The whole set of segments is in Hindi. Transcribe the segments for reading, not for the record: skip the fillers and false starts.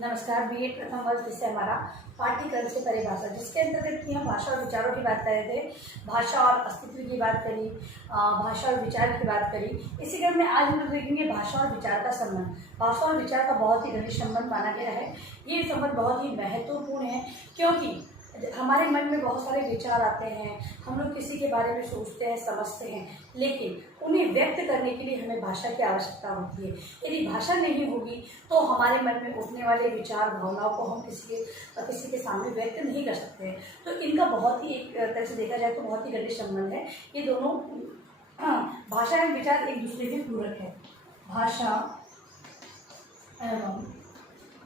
नमस्कार। बीएड प्रथम वर्ष विषय हमारा पाठ्यक्रम से परिभाषा, जिसके अंतर्गत की हम भाषा और विचारों की बात कर रहे थे। भाषा और अस्तित्व की बात करी, भाषा और विचार की बात करी। इसी क्रम में आज हम लोग देखेंगे भाषा और विचार का संबंध। भाषा और विचार का बहुत ही घनिष्ठ संबंध माना गया है। ये संबंध बहुत ही महत्वपूर्ण है, क्योंकि हमारे मन में बहुत सारे विचार आते हैं। हम लोग किसी के बारे में सोचते हैं, समझते हैं, लेकिन उन्हें व्यक्त करने के लिए हमें भाषा की आवश्यकता होती है। यदि भाषा नहीं होगी तो हमारे मन में उठने वाले विचार, भावनाओं को हम किसी के सामने व्यक्त नहीं कर सकते हैं। तो इनका बहुत ही एक तरह से देखा जाए तो बहुत ही घनिष्ठ संबंध है। ये दोनों भाषा एवं विचार एक दूसरे के पूरक है। भाषा एवं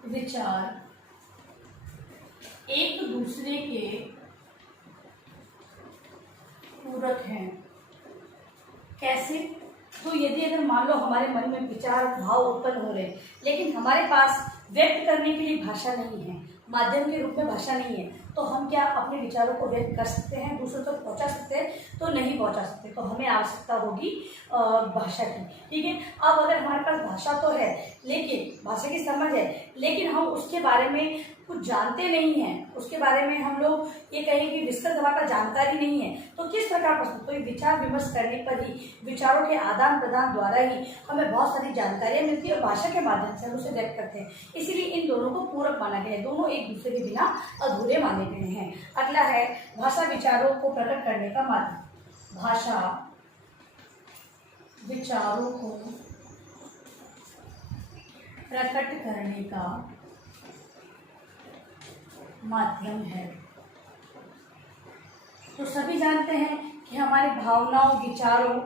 विचार एक दूसरे के पूरक हैं। कैसे? तो यदि अगर मान लो हमारे मन में विचार, भाव उत्पन्न हो रहे, लेकिन हमारे पास व्यक्त करने के लिए भाषा नहीं है, माध्यम के रूप में भाषा नहीं है, तो हम क्या अपने विचारों को व्यक्त कर सकते हैं, दूसरों तक पहुंचा सकते हैं? तो नहीं पहुंचा सकते। तो हमें आवश्यकता होगी भाषा की। ठीक है। अब अगर हमारे पास भाषा तो है, लेकिन भाषा की समझ है, लेकिन हम उसके बारे में कुछ जानते नहीं हैं, उसके बारे में हम लोग ये कहें कि विस्तृत हमारा जानकारी नहीं है, तो किस प्रकार प्रस्तुत? तो ये विचार विमर्श करने पर ही, विचारों के आदान प्रदान द्वारा ही हमें बहुत सारी जानकारियां मिलती है और भाषा के माध्यम से हम उसे व्यक्त करते हैं। इसीलिए इन दोनों को पूरक माना गया है। दोनों एक दूसरे के बिना अधूरे माने गए हैं। अगला है भाषा विचारों को प्रकट करने का माध्यम। भाषा विचारों को प्रकट करने का माध्यम है। तो सभी जानते हैं कि हमारी भावनाओं, विचारों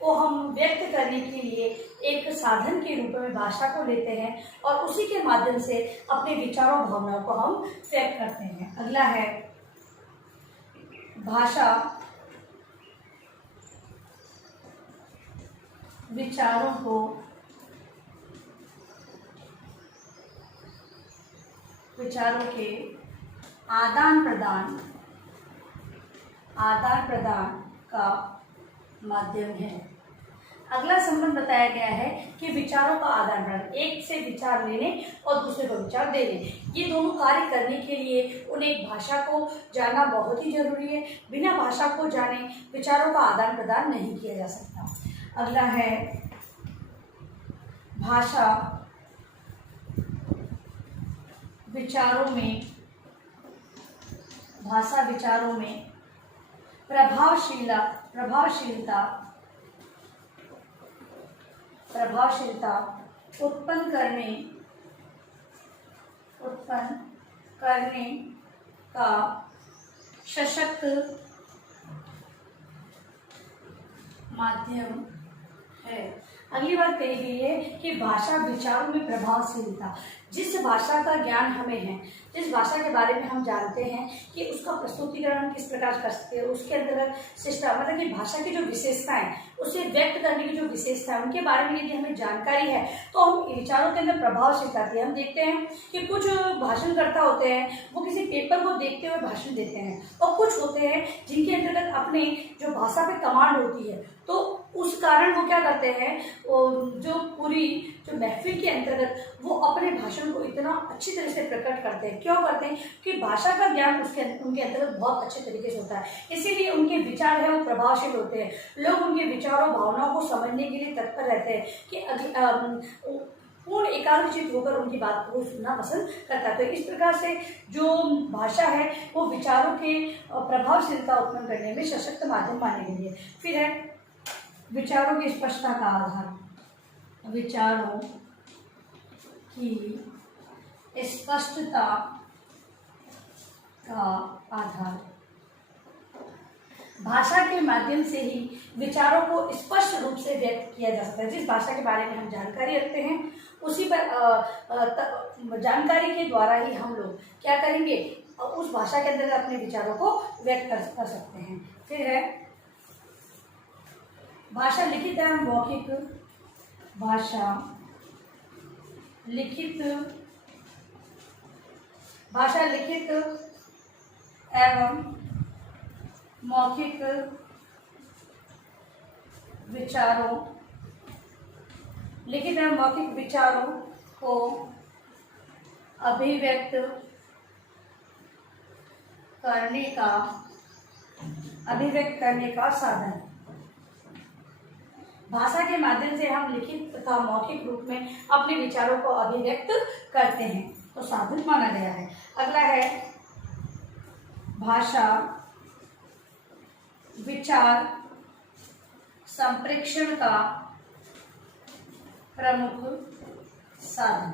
को हम व्यक्त करने के लिए एक साधन के रूप में भाषा को लेते हैं और उसी के माध्यम से अपने विचारों, भावनाओं को हम व्यक्त करते हैं। अगला है भाषा विचारों को विचारों के आदान प्रदान का माध्यम है। अगला संबंध बताया गया है कि विचारों का आदान प्रदान, एक से विचार लेने और दूसरे को विचार देने, ये दोनों कार्य करने के लिए उन्हें एक भाषा को जानना बहुत ही जरूरी है। बिना भाषा को जाने विचारों का आदान प्रदान नहीं किया जा सकता। अगला है भाषा विचारों में प्रभावशीलता उत्पन्न करने का सशक्त माध्यम है। अगली बात कही गई है कि भाषा विचारों में प्रभावशीलता, जिस भाषा का ज्ञान हमें है, जिस भाषा के बारे में हम जानते हैं कि उसका प्रस्तुतिकरण हम किस प्रकार कर सकते हैं, उसके अंतर्गत सिस्टम, मतलब कि भाषा की जो विशेषताएं, उसे व्यक्त करने की जो विशेषता है, उनके बारे में यदि हमें जानकारी है तो हम विचारों के अंदर प्रभावशीलता आती है। हम देखते हैं कि कुछ भाषणकर्ता होते हैं, वो किसी पेपर को देखते हुए भाषण देते हैं, और कुछ होते हैं जिनके अंतर्गत अपने जो भाषा पे कमांड होती है, तो उस कारण वो क्या करते हैं, जो पूरी जो महफिल के अंतर्गत वो अपने भाषण को इतना अच्छी तरह से प्रकट करते हैं। क्यों करते हैं? कि भाषा का ज्ञान उनके अंतर्गत बहुत अच्छे तरीके से होता है, इसीलिए उनके विचार है वो प्रभावशील होते हैं। लोग उनके विचारों, भावनाओं को समझने के लिए तत्पर रहते हैं कि पूर्ण एकाग्रचित होकर उनकी बात को सुनना पसंद करता है। तो इस प्रकार से जो भाषा है वो विचारों के प्रभावशीलता उत्पन्न करने में सशक्त माध्यम माने गई है। फिर है विचारों की स्पष्टता का आधार। विचारों की स्पष्टता का आधार, भाषा के माध्यम से ही विचारों को स्पष्ट रूप से व्यक्त किया जा सकता है। जिस भाषा के बारे में हम जानकारी रखते हैं, उसी पर जानकारी के द्वारा ही हम लोग क्या करेंगे, उस भाषा के अंदर अपने विचारों को व्यक्त कर सकते हैं। फिर है भाषा लिखित एवं मौखिक। भाषा लिखित एवं मौखिक विचारों को अभिव्यक्त करने का साधन। भाषा के माध्यम से हम लिखित तथा मौखिक रूप में अपने विचारों को अभिव्यक्त करते हैं, तो साधन माना गया है। अगला है भाषा विचार संप्रेषण का प्रमुख साधन।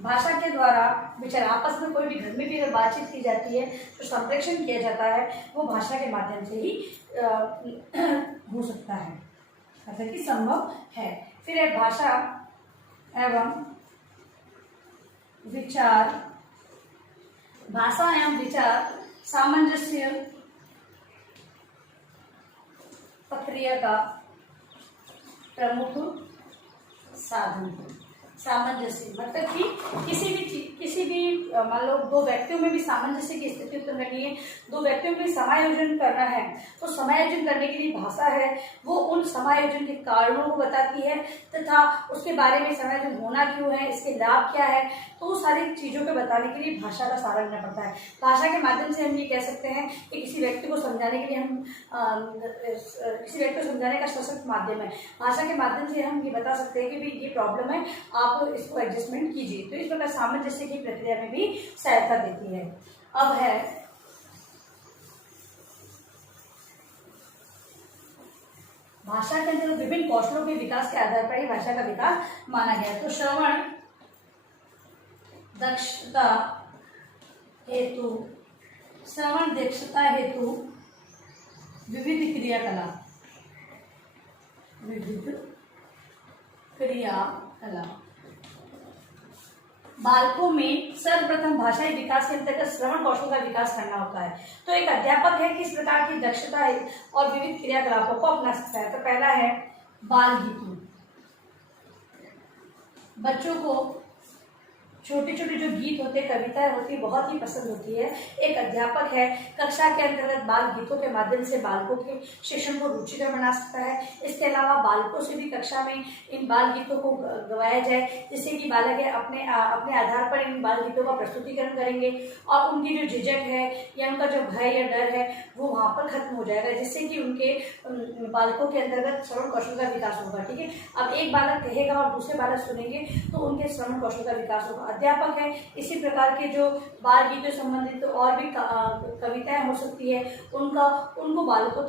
भाषा के द्वारा विचार, आपस में कोई भी घर में भी अगर बातचीत की जाती है तो संप्रेषण किया जाता है, वो भाषा के माध्यम से ही हो सकता है, अर्थात कि संभव है। फिर है भाषा एवं विचार, भाषा एवं विचार सामंजस्य प्रक्रिया का प्रमुख साधन। सामंजस्य मतलब कि किसी भी मान लो दो व्यक्तियों में भी सामंजस्य की स्थिति उत्पन्न करनी है, दो व्यक्तियों में समायोजन करना है, तो समायोजन करने के लिए भाषा है वो उन समायोजन के कारणों को बताती है तथा उसके बारे में समायोजन होना क्यों है, इसके लाभ क्या है, तो वो सारी चीज़ों को बताने के लिए भाषा का सहारा लेना पड़ता है। भाषा के माध्यम से हम ये कह सकते हैं कि किसी व्यक्ति को समझाने के लिए किसी व्यक्ति को समझाने का सशक्त माध्यम है। भाषा के माध्यम से हम ये बता सकते हैं कि भाई ये प्रॉब्लम है, आप इसको एडजस्टमेंट कीजिए, तो इस प्रकार सामंजस्य की प्रक्रिया में भी सहायता देती है। अब है भाषा के अंदर विभिन्न कौशलों के विकास के आधार पर ही भाषा का विकास माना गया है। तो श्रवण दक्षता हेतु विविध क्रियाकलाप। बालकों में सर्वप्रथम भाषाई विकास के अंतर्गत श्रवण कौशल का विकास करना होता है। तो एक अध्यापक है किस प्रकार की दक्षता है और विविध क्रियाकलापों को अपना सकता है। तो पहला है बाल गीतों। बच्चों को छोटे छोटे जो गीत होते हैं, कविताएं होती है, बहुत ही पसंद होती है। एक अध्यापक है कक्षा के अंतर्गत बाल गीतों के माध्यम से बालकों के शिक्षण को रुचिकर बना सकता है। इसके अलावा बालकों से भी कक्षा में इन बाल गीतों को गवाया जाए, जिससे कि बालक अपने आधार पर इन बाल गीतों का प्रस्तुतिकरण करेंगे और उनकी जो झिझक है या उनका जो भय या डर है वो वहाँ पर खत्म हो जाएगा, जिससे कि उनके बालकों के अंतर्गत श्रवण कौशल का विकास होगा। ठीक है, अब एक बालक कहेगा और दूसरे बालक सुनेंगे तो उनके श्रवण कौशल का विकास होगा। अध्यापक है इसी प्रकार के जो बाल गीतों संबंधित और भी कविताएं हो सकती है उनको बालकों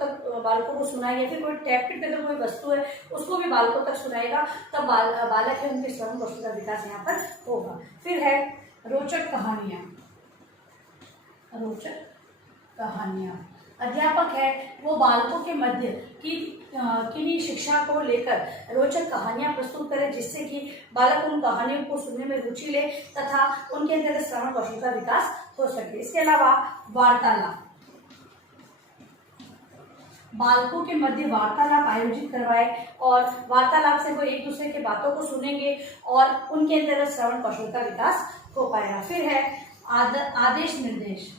को सुनाएगा, या फिर कोई टैबलेट अगर कोई वस्तु है उसको भी बालकों तक सुनाएगा, तब बालक है उनके श्रवण कौशल का विकास यहाँ पर होगा। फिर है रोचक कहानियां। अध्यापक है वो बालकों के मध्य किन्हीं शिक्षा को लेकर रोचक कहानियां प्रस्तुत करे, जिससे कि बालक उन कहानियों को सुनने में रुचि ले तथा उनके अंदर श्रवण कौशल का विकास हो सके। इसके अलावा वार्तालाप, बालकों के मध्य वार्तालाप आयोजित करवाए और वार्तालाप से वो एक दूसरे के बातों को सुनेंगे और उनके अंदर श्रवण कौशल का विकास हो पाएगा। फिर है आदेश निर्देश।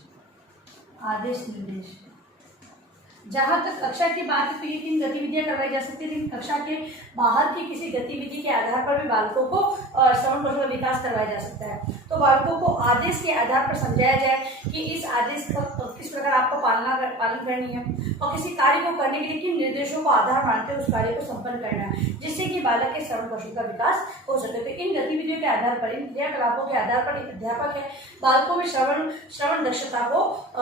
जहां तक कक्षा की बात है तो ये 3 गतिविधियां करवाई जा सकती है, लेकिन कक्षा के बाहर की किसी गतिविधि के आधार पर भी बालकों को श्रवण कौशल का विकास करवाया जा सकता है। तो बालकों को आदेश के आधार पर समझाया जाए कि इस आदेश का किस प्रकार आपको पालन करनी है और किसी कार्य को करने के लिए किन निर्देशों को आधार मानते हुए उस कार्य को संपन्न करना है, जिससे कि बालक के श्रवण कौशल का विकास हो सके। तो इन गतिविधियों के आधार पर, इन क्रियाकलापों के आधार पर एक अध्यापक है बालकों में श्रवण दक्षता को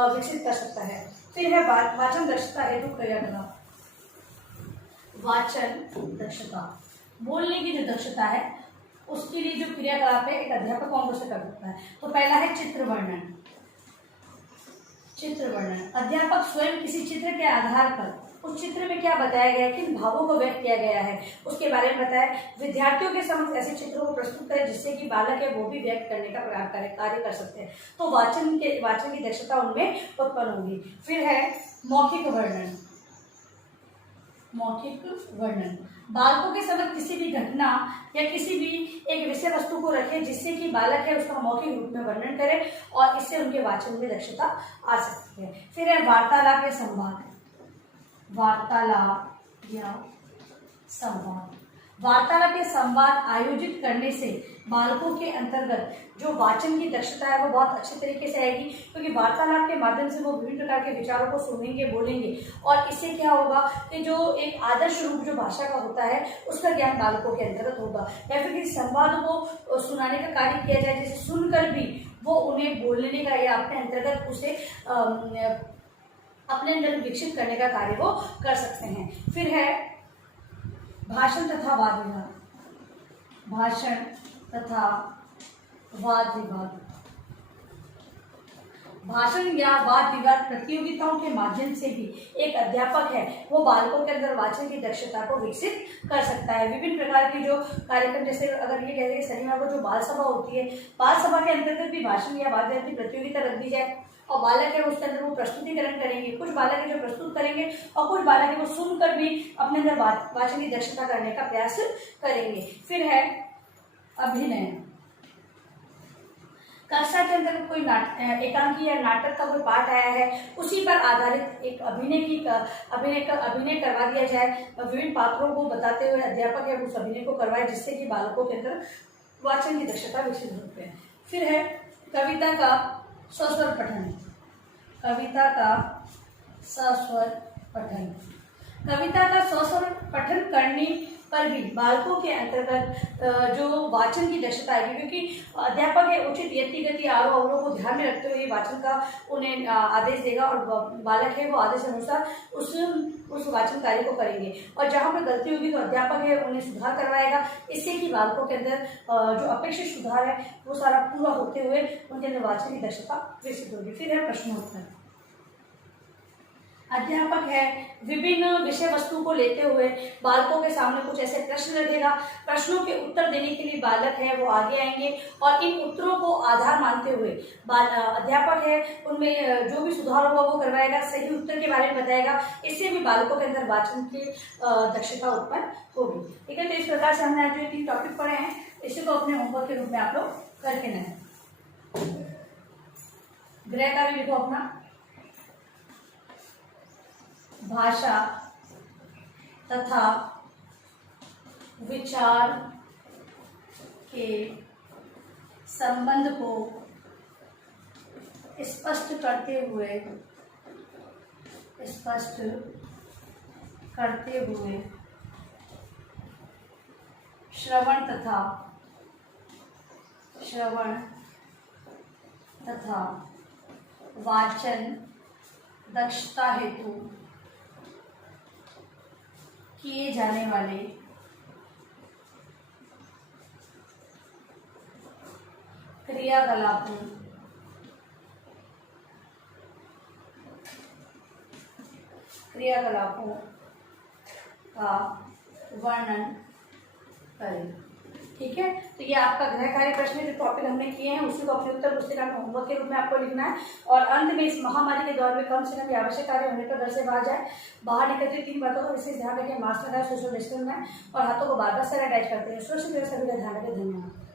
विकसित कर सकता है। फिर है वाचन दक्षता हेतु क्रियाकलाप। वाचन दक्षता, बोलने की जो दक्षता है उसके लिए जो क्रियाकलाप है एक अध्यापक कौन से कर सकता है। तो पहला है चित्र वर्णन। अध्यापक स्वयं किसी चित्र के आधार पर उस चित्र में क्या बताया गया है, किन भावों को व्यक्त किया गया है उसके बारे में बताए, विद्यार्थियों के समक्ष ऐसे चित्रों को प्रस्तुत करें जिससे कि बालक है वो भी व्यक्त करने का कार्य कर सकते हैं। तो वाचन की दक्षता उनमें उत्पन्न होगी। फिर है मौखिक वर्णन। बालकों के समक्ष किसी भी घटना या किसी भी एक विषय वस्तु को रखें जिससे कि बालक है उसका मौखिक रूप में वर्णन करे और इससे उनके वाचन में दक्षता आ सकती है। फिर है वार्तालाप या संवाद। वार्तालाप या संवाद आयोजित करने से बालकों के अंतर्गत जो वाचन की दक्षता है वो बहुत अच्छे तरीके से आएगी, क्योंकि वार्तालाप के माध्यम से वो विभिन्न प्रकार के विचारों को सुनेंगे, बोलेंगे, और इससे क्या होगा कि जो एक आदर्श रूप जो भाषा का होता है उसका ज्ञान बालकों के अंतर्गत होगा। या फिर किसी संवाद को सुनाने का कार्य किया जाए, जैसे सुनकर भी वो उन्हें बोलने का या अपने अंतर्गत उसे अपने अंदर विकसित करने का कार्य वो कर सकते हैं। फिर है भाषण तथा वाद विवाद। भाषण तथा वाद विवाद। भाषण या वाद विवाद प्रतियोगिताओं के माध्यम से भी एक अध्यापक है वो बालकों के अंदर वाचन की दक्षता को विकसित कर सकता है। विभिन्न प्रकार के जो कार्यक्रम, जैसे अगर ये कहते हैं शनिवार को जो बाल सभा होती है, बाल सभा के अंतर्गत भी भाषण या वाद विवाद की प्रतियोगिता रख दी जाए और बालक है उसके अंदर वो प्रस्तुतिकरण करेंगे। कुछ बालक है जो प्रस्तुत करेंगे और कुछ बालक है वो सुनकर भी अपने अंदर वाचन की दक्षता करने का प्रयास करेंगे। फिर है अभिनय। कक्षा के अंदर कोई एकांकी या नाटक का कोई पाठ आया है, उसी पर आधारित एक अभिनय करवा दिया जाए। विभिन्न पात्रों को बताते हुए अध्यापक है उस अभिनय को करवाए, जिससे कि बालकों के अंदर वाचन की दक्षता विकसित होती है। फिर है कविता का सस्वर पठन। कविता का सस्वर पठन। कविता का सस्वर पठन करने पर भी बालकों के अंतर्गत जो वाचन की दक्षता आएगी, क्योंकि अध्यापक है उचित यति गति आरोह अवरोह को ध्यान में रखते हुए वाचन का उन्हें आदेश देगा और बालक है वो आदेश अनुसार उस वाचन कार्य को करेंगे। और जहाँ पर गलती होगी तो अध्यापक है उन्हें सुधार करवाएगा, इससे कि बालकों के अंदर जो अपेक्षित सुधार है वो सारा पूरा होते हुए उनके अंदर वाचन की दक्षता विकसित होगी। फिर है प्रश्नोत्तर। अध्यापक है विभिन्न विषय वस्तु को लेते हुए बालकों के सामने कुछ ऐसे प्रश्न रखेगा। प्रश्नों के उत्तर देने के लिए बालक है वो आगे आएंगे और इन उत्तरों को आधार मानते हुए अध्यापक है उनमें जो भी सुधार होगा वो करवाएगा, सही उत्तर के बारे में बताएगा। इससे भी बालकों के अंदर वाचन की दक्षता उत्पन्न होगी। ठीक है, तो इस प्रकार से हमने आज जो 3 टॉपिक पढ़े हैं इसी को अपने होमवर्क के रूप में आप लोग करके न गृह कार्य लिखो अपना। भाषा तथा विचार के संबंध को स्पष्ट करते हुए श्रवण तथा वाचन दक्षता हेतु किए जाने वाले क्रियाकलापों का वर्णन करें। ठीक है, तो ये आपका गृह कार्य प्रश्न जो टॉपिक हमने किए हैं उसी को अपने उत्तर पुस्तिका में होमवर्क के रूप में आपको लिखना है। और अंत में इस महामारी के दौर में कम से कम आवश्यक कार्य होने पर घर से बाहर जाए। बाहर निकलते 3 बातों का विशेष ध्यान रखें। मास्क लगाए, सोशल डिस्टेंस में और हाथों को बार-बार सैनिटाइज करते हैं। सुरक्षित सभी का ध्यान रखें। धन्यवाद।